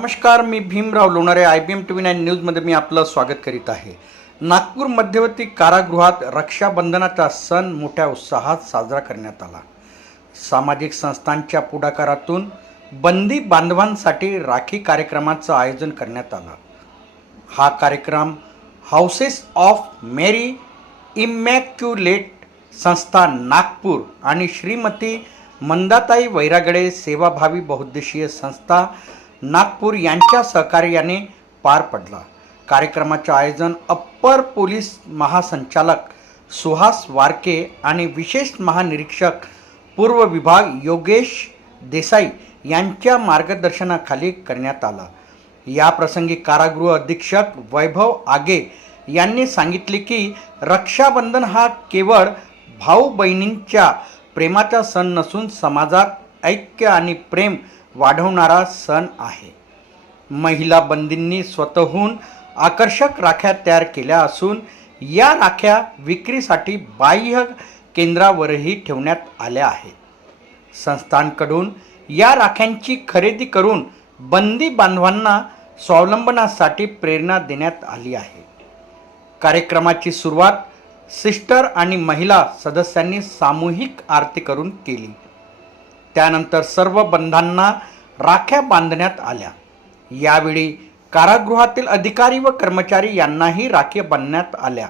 नमस्कार मी Bhimrao Lonare I B M T V nine न्यूजमध्ये मी आपलं स्वागत करीत आहे. नागपूर मध्यवर्ती कारागृहात रक्षाबंधनाचा सण मोठ्या उत्साहात साजरा करण्यात आला. सामाजिक संस्थांच्या पुढाकारातून बंदी बांधवांसाठी राखी कार्यक्रमाचं आयोजन करण्यात आलं. हा कार्यक्रम हाऊसेस ऑफ मेरी इमॅक्युलेट संस्था नागपूर आणि श्रीमती मंदाताई वैरागडे सेवाभावी बहुद्देशीय संस्था नागपूर यांच्या सहकार्याने पार पडला. कार्यक्रमाचे आयोजन अप्पर पोलीस महासंचालक सुहास वारके आणि विशेष महानिरीक्षक पूर्व विभाग योगेश देसाई यांच्या मार्गदर्शनाखाली करण्यात आला. याप्रसंगी कारागृह अधीक्षक वैभव आगे यांनी सांगितले की रक्षाबंधन हा केवळ भाऊ बहिणींच्या प्रेमाचा सण नसून समाजात ऐक्य आणि प्रेम वाढवणारा सण आहे. महिला बंदींनी स्वतःहून आकर्षक राख्या तयार केल्या असून या राख्या विक्रीसाठी बाह्य केंद्रावरही ठेवण्यात आल्या आहेत. संस्थांकडून या राख्यांची खरेदी करून बंदी बांधवांना स्वावलंबनासाठी प्रेरणा देण्यात आली आहे. कार्यक्रमाची सुरुवात सिस्टर आणि महिला सदस्यांनी सामूहिक आरती करून केली. त्यानंतर सर्व बंधांना राख्या बांधण्यात आल्या. यावेळी कारागृहातील अधिकारी व कर्मचारी यांनाही राखी बांधण्यात आल्या.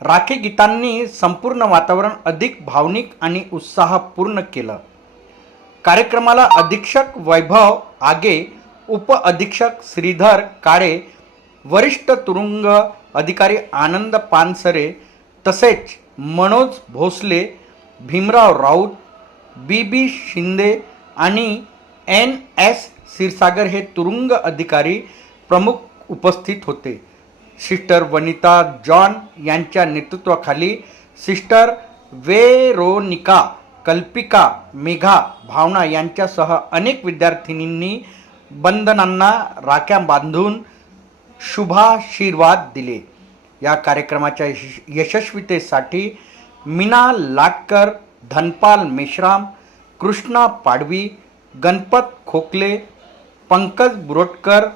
राखी गीतांनी संपूर्ण वातावरण अधिक भावनिक आणि उत्साहपूर्ण केलं. कार्यक्रमाला अधीक्षक वैभव आगे उप अधीक्षक श्रीधर काळे वरिष्ठ तुरुंग अधिकारी आनंद पानसरे तसेच मनोज भोसले भीमराव राऊत बी बी शिंदे आणि एन एस क्षीरसागर हे तुरुंग अधिकारी प्रमुख उपस्थित होते. सिस्टर वनिता जॉन यांच्या नेतृत्वाखाली सिस्टर वेरोनिका कल्पिका मेघा भावना यांच्यासह अनेक विद्यार्थिनींनी बंधनांना राख्या बांधून शुभाशीर्वाद दिले. या कार्यक्रमाच्या यश यशस्वीतेसाठी मीना लाटकर धनपाल मेश्राम कृष्णा पाडवी गणपत खोकले पंकज बुरोटकर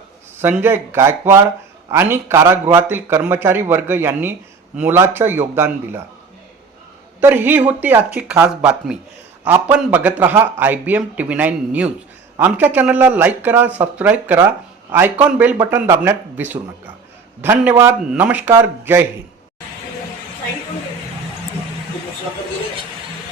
संजय गायकवाड आणि कारागृहातील कर्मचारी वर्ग यांनी मोलाचं योगदान दिलं. तर ही होती आजची खास बातमी. आपण बघत रहा I B M T V nine news. आमच्या चॅनलला लाईक करा सबस्क्राईब करा आयकॉन बेल बटन दाबण्यात विसरू नका. धन्यवाद नमस्कार जय हिंद.